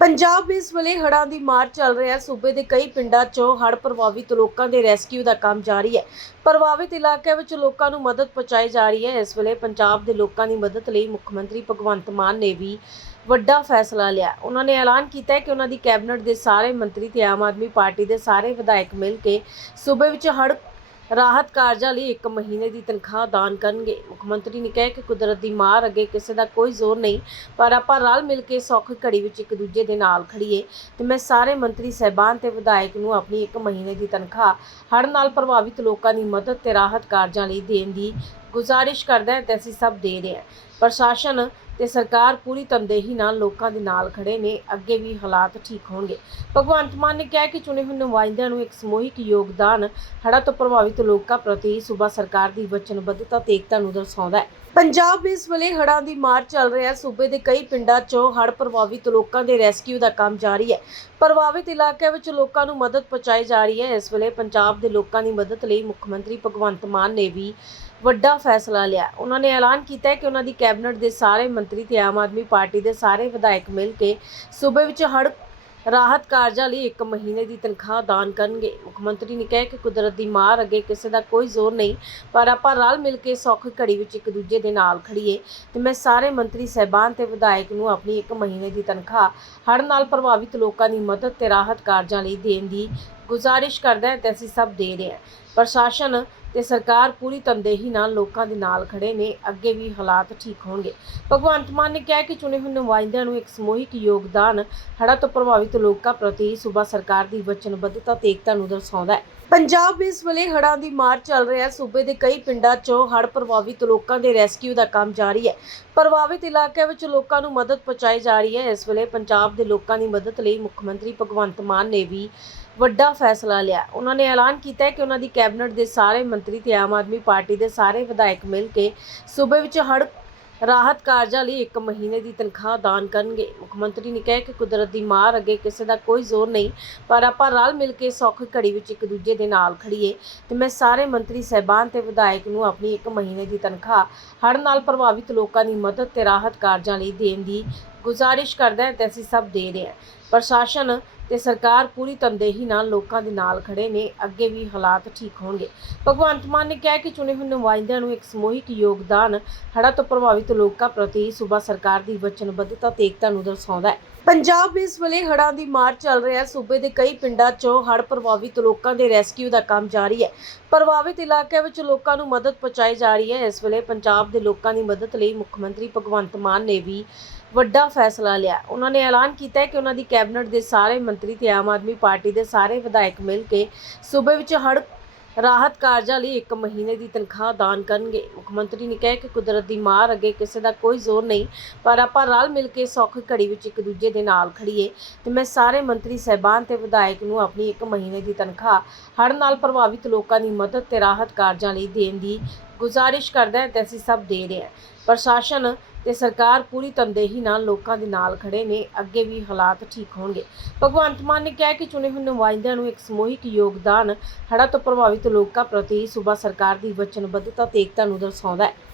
ਪੰਜਾਬ ਇਸ ਵੇਲੇ ਹੜ੍ਹਾਂ ਦੀ ਮਾਰ ਚੱਲ ਰਿਹਾ ਹੈ। ਸੂਬੇ ਦੇ ਕਈ ਪਿੰਡਾਂ 'ਚੋਂ ਹੜ੍ਹ ਪ੍ਰਭਾਵਿਤ ਲੋਕਾਂ ਦੇ ਰੈਸਕਿਊ ਦਾ ਕੰਮ ਜਾਰੀ ਹੈ। ਪ੍ਰਭਾਵਿਤ ਇਲਾਕਿਆਂ ਵਿੱਚ ਲੋਕਾਂ ਨੂੰ ਮਦਦ ਪਹੁੰਚਾਈ ਜਾ ਰਹੀ ਹੈ। ਇਸ ਵੇਲੇ ਪੰਜਾਬ ਦੇ ਲੋਕਾਂ ਦੀ ਮਦਦ ਲਈ ਮੁੱਖ ਮੰਤਰੀ ਭਗਵੰਤ ਮਾਨ ਨੇ ਵੀ ਵੱਡਾ ਫੈਸਲਾ ਲਿਆ। ਉਹਨਾਂ ਨੇ ਐਲਾਨ ਕੀਤਾ ਹੈ ਕਿ ਉਹਨਾਂ ਦੀ ਕੈਬਨਿਟ ਦੇ ਸਾਰੇ ਮੰਤਰੀ ਤੇ ਆਮ ਆਦਮੀ ਪਾਰਟੀ ਦੇ ਸਾਰੇ ਵਿਧਾਇਕ ਮਿਲ ਕੇ ਸੂਬੇ ਵਿੱਚ ਹੜ੍ਹ ਰਾਹਤ ਕਾਰਜਾਂ ਲਈ 1 ਮਹੀਨੇ ਦੀ ਤਨਖਾਹ ਦਾਨ ਕਰਨਗੇ। ਮੁੱਖ ਮੰਤਰੀ ਨੇ ਕਿਹਾ ਕਿ ਕੁਦਰਤ ਦੀ ਮਾਰ ਅੱਗੇ ਕਿਸੇ ਦਾ ਕੋਈ ਜ਼ੋਰ ਨਹੀਂ, ਪਰ ਆਪਾਂ ਰਲ ਮਿਲ ਕੇ ਸੌਖੀ ਘੜੀ ਵਿੱਚ ਇੱਕ ਦੂਜੇ ਦੇ ਨਾਲ ਖੜੀਏ ਤੇ ਮੈਂ ਸਾਰੇ ਮੰਤਰੀ, ਸਹਿਬਾਨ ਤੇ ਵਿਧਾਇਕ ਨੂੰ ਆਪਣੀ 1 ਮਹੀਨੇ ਦੀ ਤਨਖਾਹ ਹੜ੍ਹ ਨਾਲ ਪ੍ਰਭਾਵਿਤ ਲੋਕਾਂ ਦੀ ਮਦਦ ਤੇ ਰਾਹਤ ਕਾਰਜਾਂ ਲਈ ਦੇਣ ਦੀ ਗੁਜ਼ਾਰਿਸ਼ ਕਰਦਾ ਹੈ ਤੇ ਅਸੀਂ ਸਭ ਦੇ ਰਹੇ ਹਾਂ। ਪ੍ਰਸ਼ਾਸਨ ਤੇ ਸਰਕਾਰ ਪੂਰੀ ਤਨਦੇਹੀ ਨਾਲ ਲੋਕਾਂ ਦੇ ਨਾਲ ਖੜੇ ਨੇ, ਅੱਗੇ ਵੀ ਹਾਲਾਤ ਠੀਕ ਹੋਣਗੇ। ਭਗਵੰਤ ਮਾਨ ਨੇ ਕਿਹਾ ਕਿ ਚੁਣੇ ਹੋਏ ਨੁਮਾਇੰਦਿਆਂ ਨੂੰ ਇੱਕ ਸਮੂਹਿਕ ਯੋਗਦਾਨ, ਹੜ੍ਹਾਂ ਤੋਂ ਪ੍ਰਭਾਵਿਤ ਲੋਕਾਂ ਪ੍ਰਤੀ ਸੂਬਾ ਸਰਕਾਰ ਦੀ ਵਚਨਬੱਧਤਾ ਤੇ ਏਕਤਾ ਨੂੰ ਦਰਸਾਉਂਦਾ ਹੈ। ਪੰਜਾਬ ਇਸ ਵੇਲੇ ਹੜ੍ਹਾਂ ਦੀ ਮਾਰ ਚੱਲ ਰਿਹਾ ਹੈ। ਸੂਬੇ ਦੇ ਕਈ ਪਿੰਡਾਂ 'ਚੋਂ ਹੜ੍ਹ ਪ੍ਰਭਾਵਿਤ ਲੋਕਾਂ ਦੇ ਰੈਸਕਿਊ ਦਾ ਕੰਮ ਜਾਰੀ ਹੈ। ਪ੍ਰਭਾਵਿਤ ਇਲਾਕਿਆਂ ਵਿੱਚ ਲੋਕਾਂ ਨੂੰ ਮਦਦ ਪਹੁੰਚਾਈ ਜਾ ਰਹੀ ਹੈ। ਇਸ ਵੇਲੇ ਪੰਜਾਬ ਦੇ ਲੋਕਾਂ ਦੀ ਮਦਦ ਲਈ ਮੁੱਖ ਮੰਤਰੀ ਭਗਵੰਤ ਮਾਨ ਨੇ ਵੀ ਵੱਡਾ ਫੈਸਲਾ ਲਿਆ। ਉਹਨਾਂ ਨੇ ਐਲਾਨ ਕੀਤਾ ਹੈ ਕਿ ਉਹਨਾਂ ਦੀ ਕੈਬਨਿਟ ਦੇ ਸਾਰੇ ਮੰਤਰੀ ਤੇ ਆਮ ਆਦਮੀ ਪਾਰਟੀ ਦੇ ਸਾਰੇ ਵਿਧਾਇਕ ਮਿਲ ਕੇ ਸੂਬੇ ਵਿੱਚ ਹੜ੍ਹ ਰਾਹਤ ਕਾਰਜਾਂ ਲਈ 1 ਮਹੀਨੇ ਦੀ ਤਨਖਾਹ ਦਾਨ ਕਰਨਗੇ। ਮੁੱਖ ਮੰਤਰੀ ਨੇ ਕਿਹਾ ਕਿ ਕੁਦਰਤ ਦੀ ਮਾਰ ਅੱਗੇ ਕਿਸੇ ਦਾ ਕੋਈ ਜ਼ੋਰ ਨਹੀਂ, ਪਰ ਆਪਾਂ ਰਲ ਮਿਲ ਕੇ ਸੌਖੀ ਘੜੀ ਵਿੱਚ ਇੱਕ ਦੂਜੇ ਦੇ ਨਾਲ ਖੜੀਏ ਤੇ ਮੈਂ ਸਾਰੇ ਮੰਤਰੀ, ਸਹਿਬਾਨ ਤੇ ਵਿਧਾਇਕ ਨੂੰ ਆਪਣੀ 1 ਮਹੀਨੇ ਦੀ ਤਨਖਾਹ ਹੜ੍ਹ ਨਾਲ ਪ੍ਰਭਾਵਿਤ ਲੋਕਾਂ ਦੀ ਮਦਦ ਤੇ ਰਾਹਤ ਕਾਰਜਾਂ ਲਈ ਦੇਣ ਦੀ ਗੁਜ਼ਾਰਿਸ਼ ਕਰਦਾ ਹੈ ਤੇ ਅਸੀਂ ਸਭ ਦੇ ਰਹੇ ਹਾਂ। ਪ੍ਰਸ਼ਾਸਨ ਤੇ ਸਰਕਾਰ ਪੂਰੀ ਤਨਦੇਹੀ ਨਾਲ ਲੋਕਾਂ ਦੇ ਨਾਲ ਖੜੇ ਨੇ। ਅੱਗੇ ਵੀ ਹਾਲਾਤ ਠੀਕ ਹੋਣਗੇ। ਭਗਵੰਤ ਮਾਨ ਨੇ ਕਿਹਾ ਕਿ ਚੁਣੇ ਹੋਏ ਨੁਮਾਇੰਦਿਆਂ ਨੂੰ ਇੱਕ ਸਮੂਹਿਕ ਯੋਗਦਾਨ ਹੜ੍ਹਾਂ ਤੋਂ ਪ੍ਰਭਾਵਿਤ ਲੋਕਾਂ ਪ੍ਰਤੀ ਸੂਬਾ ਸਰਕਾਰ ਦੀ ਵਚਨਬੱਧਤਾ ਤੇ ਏਕਤਾ ਨੂੰ ਦਰਸਾਉਂਦਾ ਹੈ। ਪੰਜਾਬ ਇਸ ਵੇਲੇ ਹੜ੍ਹਾਂ ਦੀ ਮਾਰ ਚੱਲ ਰਿਹਾ ਹੈ। ਸੂਬੇ ਦੇ ਕਈ ਪਿੰਡਾਂ 'ਚੋਂ ਹੜ੍ਹ ਪ੍ਰਭਾਵਿਤ ਲੋਕਾਂ ਦੇ ਰੈਸਕਿਊ ਦਾ ਕੰਮ ਜਾਰੀ ਹੈ। ਪ੍ਰਭਾਵਿਤ ਇਲਾਕਿਆਂ ਵਿੱਚ ਲੋਕਾਂ ਨੂੰ ਮਦਦ ਪਹੁੰਚਾਈ ਜਾ ਰਹੀ ਹੈ। ਇਸ ਵੇਲੇ ਪੰਜਾਬ ਦੇ ਲੋਕਾਂ ਦੀ ਮਦਦ ਲਈ ਮੁੱਖ ਮੰਤਰੀ ਭਗਵੰਤ ਮਾਨ ਨੇ ਵੀ ਵੱਡਾ ਫੈਸਲਾ ਲਿਆ। ਉਹਨਾਂ ਨੇ ਐਲਾਨ ਕੀਤਾ ਹੈ ਕਿ ਉਹਨਾਂ ਦੀ ਕੈਬਨਿਟ ਦੇ ਸਾਰੇ ਮੰਤਰੀ ਤੇ ਆਮ ਆਦਮੀ ਪਾਰਟੀ ਦੇ ਸਾਰੇ ਵਿਧਾਇਕ ਮਿਲ ਕੇ ਸੂਬੇ ਵਿੱਚ ਹੜ੍ਹ ਰਾਹਤ ਕਾਰਜਾਂ ਲਈ 1 ਮਹੀਨੇ ਦੀ ਤਨਖਾਹ ਦਾਨ ਕਰਨਗੇ। ਮੁੱਖ ਮੰਤਰੀ ਨੇ ਕਿਹਾ ਕਿ ਕੁਦਰਤ ਦੀ ਮਾਰ ਅੱਗੇ ਕਿਸੇ ਦਾ ਕੋਈ ਜ਼ੋਰ ਨਹੀਂ, ਪਰ ਆਪਾਂ ਰਲ ਮਿਲ ਕੇ ਸੌਖੀ ਘੜੀ ਵਿੱਚ ਇੱਕ ਦੂਜੇ ਦੇ ਨਾਲ ਖੜੀਏ ਤੇ ਮੈਂ ਸਾਰੇ ਮੰਤਰੀ, ਸਹਿਬਾਨ ਤੇ ਵਿਧਾਇਕ ਨੂੰ ਆਪਣੀ 1 ਮਹੀਨੇ ਦੀ ਤਨਖਾਹ ਹੜ੍ਹ ਨਾਲ ਪ੍ਰਭਾਵਿਤ ਲੋਕਾਂ ਦੀ ਮਦਦ ਤੇ ਰਾਹਤ ਕਾਰਜਾਂ ਲਈ ਦੇਣ ਦੀ ਗੁਜ਼ਾਰਿਸ਼ ਕਰਦਾ ਹੈ ਤੇ ਅਸੀਂ ਸਭ ਦੇ ਰਹੇ ਹਾਂ। ਪ੍ਰਸ਼ਾਸਨ ਤੇ ਸਰਕਾਰ ਪੂਰੀ ਤਨਦੇਹੀ ਨਾਲ ਲੋਕਾਂ ਦੇ ਨਾਲ ਖੜੇ ਨੇ। ਅੱਗੇ ਵੀ ਹਾਲਾਤ ਠੀਕ ਹੋਣਗੇ। ਭਗਵੰਤ ਮਾਨ ਨੇ ਕਿਹਾ ਕਿ ਚੁਣੇ ਹੋਏ ਨੁਮਾਇੰਦਿਆਂ ਨੂੰ ਇੱਕ ਸਮੂਹਿਕ ਯੋਗਦਾਨ ਹੜ੍ਹਾਂ ਤੋਂ ਪ੍ਰਭਾਵਿਤ ਲੋਕਾਂ ਪ੍ਰਤੀ ਸੂਬਾ ਸਰਕਾਰ ਦੀ ਵਚਨਬੱਧਤਾ ਤੇ ਏਕਤਾ ਨੂੰ ਦਰਸਾਉਂਦਾ ਹੈ। ਪੰਜਾਬ ਇਸ ਵੇਲੇ ਹੜ੍ਹਾਂ ਦੀ ਮਾਰ ਚੱਲ ਰਿਹਾ ਹੈ। ਸੂਬੇ ਦੇ ਕਈ ਪਿੰਡਾਂ 'ਚੋਂ ਹੜ੍ਹ ਪ੍ਰਭਾਵਿਤ ਲੋਕਾਂ ਦੇ ਰੈਸਕਿਊ ਦਾ ਕੰਮ ਜਾਰੀ ਹੈ। ਪ੍ਰਭਾਵਿਤ ਇਲਾਕਿਆਂ ਵਿੱਚ ਲੋਕਾਂ ਨੂੰ ਮਦਦ ਪਹੁੰਚਾਈ ਜਾ ਰਹੀ ਹੈ। ਇਸ ਵੇਲੇ ਪੰਜਾਬ ਦੇ ਲੋਕਾਂ ਦੀ ਮਦਦ ਲਈ ਮੁੱਖ ਮੰਤਰੀ ਭਗਵੰਤ ਮਾਨ ਨੇ ਵੀ ਵੱਡਾ ਫੈਸਲਾ ਲਿਆ। ਉਹਨਾਂ ਨੇ ਐਲਾਨ ਕੀਤਾ ਹੈ ਕਿ ਉਹਨਾਂ ਦੀ ਕੈਬਨਿਟ ਦੇ ਸਾਰੇ ਮੰਤਰੀ ਤੇ ਆਮ ਆਦਮੀ ਪਾਰਟੀ ਦੇ ਸਾਰੇ ਵਿਧਾਇਕ ਮਿਲ ਕੇ ਸੂਬੇ ਵਿੱਚ ਹੜ੍ਹ ਰਾਹਤ ਕਾਰਜਾਂ ਲਈ 1 ਮਹੀਨੇ ਦੀ ਤਨਖਾਹ ਦਾਨ ਕਰਨਗੇ। ਮੁੱਖ ਮੰਤਰੀ ਨੇ ਕਿਹਾ ਕਿ ਕੁਦਰਤ ਦੀ ਮਾਰ ਅੱਗੇ ਕਿਸੇ ਦਾ ਕੋਈ ਜ਼ੋਰ ਨਹੀਂ, ਪਰ ਆਪਾਂ ਰਲ ਮਿਲ ਕੇ ਸੌਖੀ ਘੜੀ ਵਿੱਚ ਇੱਕ ਦੂਜੇ ਦੇ ਨਾਲ ਖੜੀਏ ਤੇ ਮੈਂ ਸਾਰੇ ਮੰਤਰੀ, ਸਹਿਬਾਨ ਤੇ ਵਿਧਾਇਕ ਨੂੰ ਆਪਣੀ 1 ਮਹੀਨੇ ਦੀ ਤਨਖਾਹ ਹੜ੍ਹ ਨਾਲ ਪ੍ਰਭਾਵਿਤ ਲੋਕਾਂ ਦੀ ਮਦਦ ਤੇ ਰਾਹਤ ਕਾਰਜਾਂ ਲਈ ਦੇਣ ਦੀ ਗੁਜ਼ਾਰਿਸ਼ ਕਰਦਾ ਹੈ ਤੇ ਅਸੀਂ ਸਭ ਦੇ ਰਹੇ ਹਾਂ। ਪ੍ਰਸ਼ਾਸਨ ਤੇ ਸਰਕਾਰ ਪੂਰੀ ਤਨਦੇਹੀ ਨਾਲ ਲੋਕਾਂ ਦੇ ਨਾਲ ਖੜੇ ਨੇ। ਅੱਗੇ ਵੀ ਹਾਲਾਤ ਠੀਕ ਹੋਣਗੇ। ਭਗਵੰਤ ਮਾਨ ਨੇ ਕਿਹਾ ਕਿ ਚੁਣੇ ਹੋਏ ਨੁਮਾਇੰਦਿਆਂ ਨੂੰ ਇੱਕ ਸਮੂਹਿਕ ਯੋਗਦਾਨ ਹੜ੍ਹਾਂ ਤੋਂ ਪ੍ਰਭਾਵਿਤ ਲੋਕਾਂ ਪ੍ਰਤੀ ਸੂਬਾ ਸਰਕਾਰ ਦੀ ਵਚਨਬੱਧਤਾ ਤੇ ਏਕਤਾ ਨੂੰ ਦਰਸਾਉਂਦਾ ਹੈ।